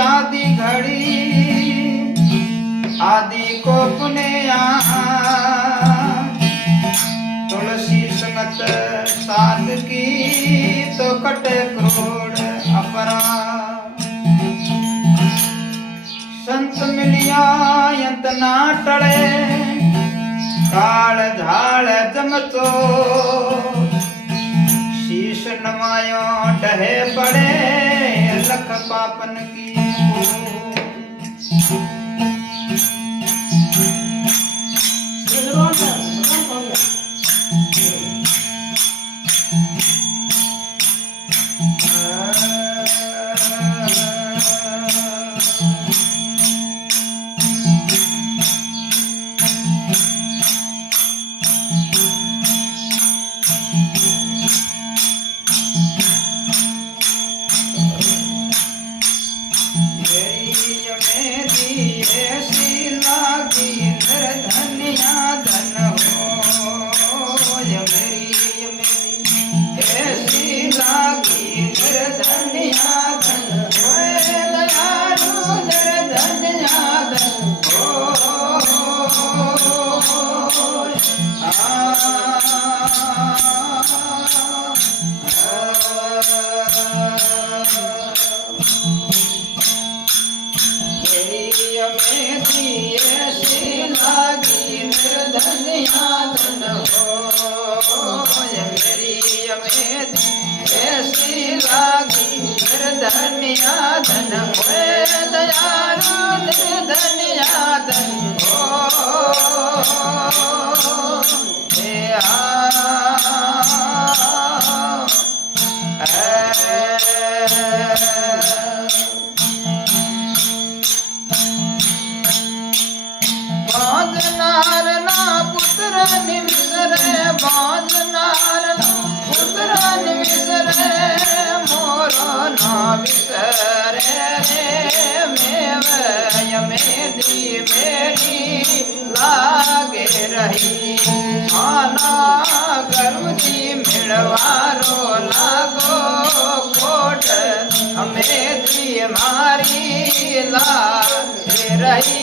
आदि घड़ी आदि को पुण्य तुलसी संगत साध की तो कटे करोड़ अपराध। संत मिलिया यंत ना टले काल झाल जमतो शीश नमायो डहे पड़े लख पापन की धनिया धन होए दयालु धनिया धन हो बाजनार ना पुत्र निविसरे बाजनार ना पुत्र निविसरे मोरो ना विसरे रे मेवय मेरी मेरी लागे रही आना गरुजी मिलवारो लागो कोट मेरी मारी लागे रही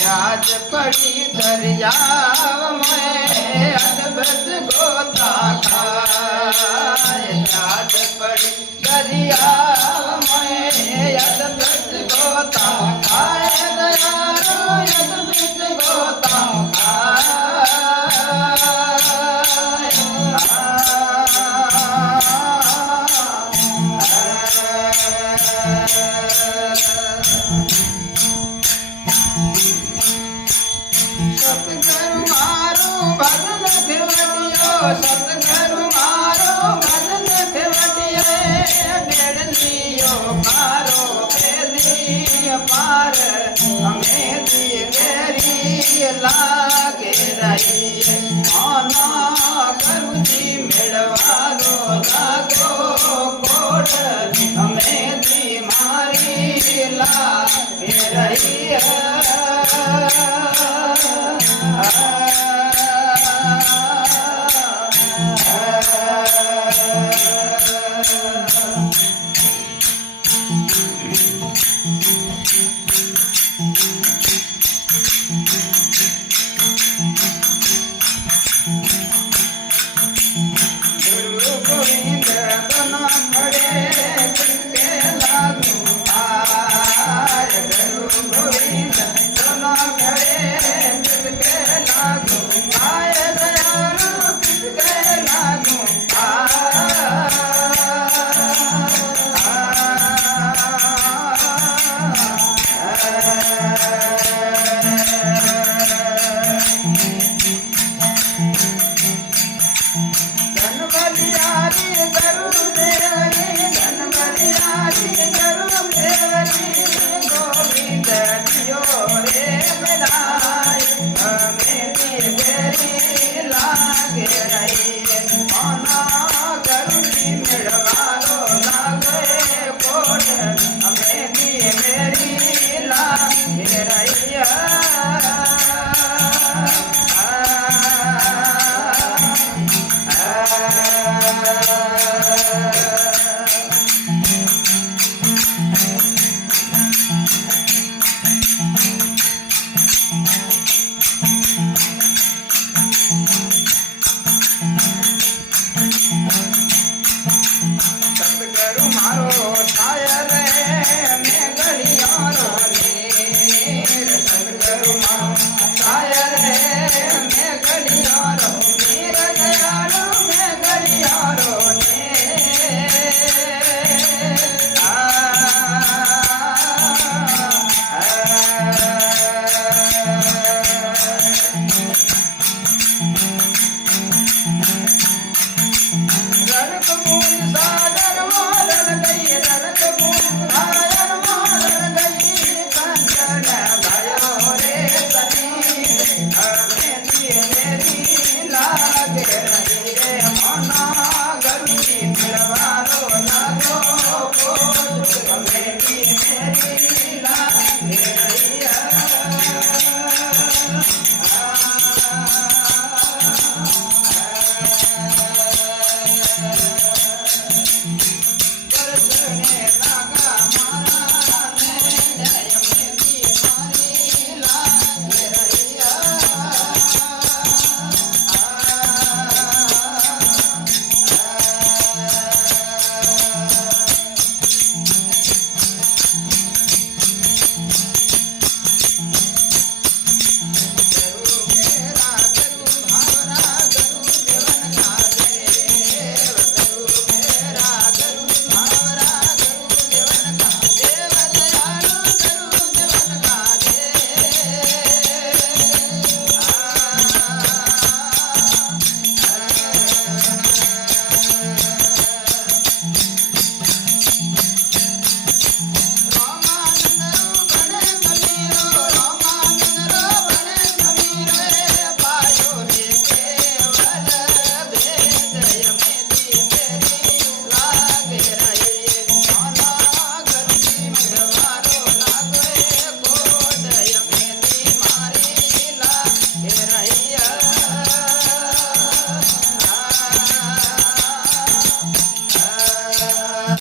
याद पड़ी दरियाव में अद्भुत गोता खाए याद पड़ी दरियाव में अद्भुत गोता खाए दयालु अद्भुत गोता सतगुरु मारो भजन देवटियो बेड़ लियो पारो बेदी पार हमें मेरी लागे रही माना गुरुजी मिलवारो लागो कोट हमें मारी लागे रही लागे रही